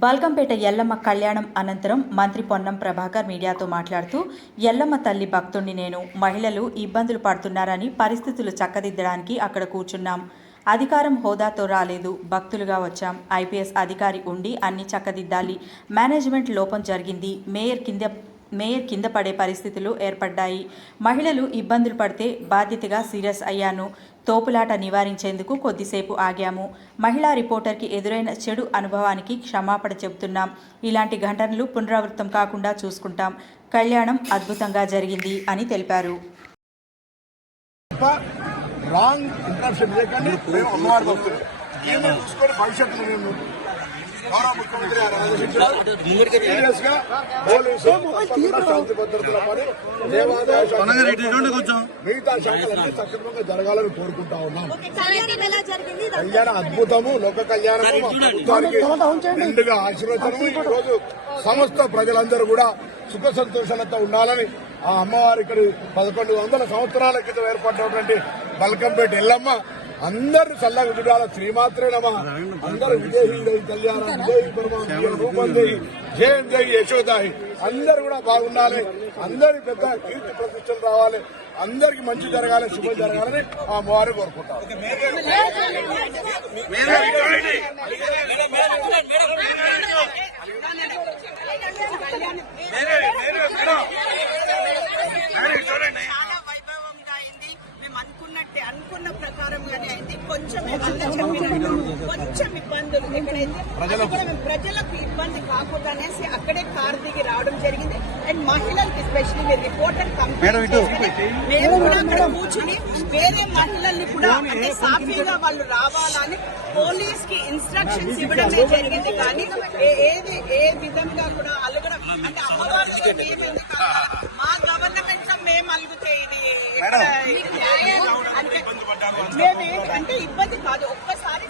బల్కంపేట ఎల్లమ్మ కళ్యాణం అనంతరం మంత్రి పొన్నం ప్రభాకర్ మీడియాతో మాట్లాడుతూ ఎల్లమ్మ తల్లి భక్తుణ్ణి నేను, మహిళలు ఇబ్బందులు పడుతున్నారని పరిస్థితులు చక్కదిద్దడానికి అక్కడ కూర్చున్నాం. అధికారం హోదాతో రాలేదు, భక్తులుగా వచ్చాం. ఐపీఎస్ అధికారి ఉండి అన్ని చక్కదిద్దాలి. మేనేజ్మెంట్ లోపం జరిగింది. మేయర్ కింద పడే పరిస్థితులు ఏర్పడ్డాయి. మహిళలు ఇబ్బందులు పడితే బాధ్యతగా సీరియస్ అయ్యాను. తోపులాట నివారించేందుకు కొద్దిసేపు ఆగాము. మహిళా రిపోర్టర్కి ఎదురైన చెడు అనుభవానికి క్షమాపణ చెబుతున్నాం. ఇలాంటి ఘటనలు పునరావృతం కాకుండా చూసుకుంటాం. కళ్యాణం అద్భుతంగా జరిగింది అని తెలిపారు. మిగతా శాఖలన్నీ సక్రమంగా జరగాలని కోరుకుంటా ఉన్నాం. కళ్యాణ అద్భుతము, లోక కళ్యాణము ప్రభుత్వానికి నిండుగా ఆశీర్వచనము. ఈ రోజు సమస్త ప్రజలందరూ కూడా సుఖ సంతోషాలతో ఉండాలని ఆ అమ్మవారి ఇక్కడ 1100 సంవత్సరాల క్రితం ఏర్పడినటువంటి బల్కంపేట ఎల్లమ్మ అందరు చల్లగా చూడాలి. శ్రీమాత్రే నమః. అందరూ విజయీ కళ్యాణం, విజయీ రూపందేయి, జయం జై యశోదాయి. అందరూ కూడా బాగుండాలి. అందరి పెద్ద కీర్తి ప్రతిష్టలు రావాలి. అందరికి మంచి జరగాలి, శుభం జరగాలని ఆ అమ్మవారిని కోరుకుంటాం. అనుకున్న ప్రకారంగానే అయింది. కొంచెం ఇబ్బందులు ఎక్కడైతే ప్రజలకు ఇబ్బంది కాకూడదు అనేసి అక్కడే కారు దిగి రావడం జరిగింది. అండ్ మహిళలకి ఎస్పెషల్లీ మీరు రిపోర్టర్ మేము కూడా అక్కడ కూర్చుని వేరే మహిళల్ని కూడా అంటే సాఫీగా వాళ్ళు రావాలని పోలీస్ కి ఇన్స్ట్రక్షన్స్ ఇవ్వడమే జరిగింది. కానీ ఏ విధంగా కూడా అలగడం అంటే అమ్మవారి మా గవర్నమెంట్ లో మేము అలుగుతే ఇది అంటే ఇబ్బంది కాదు. ఒక్కసారి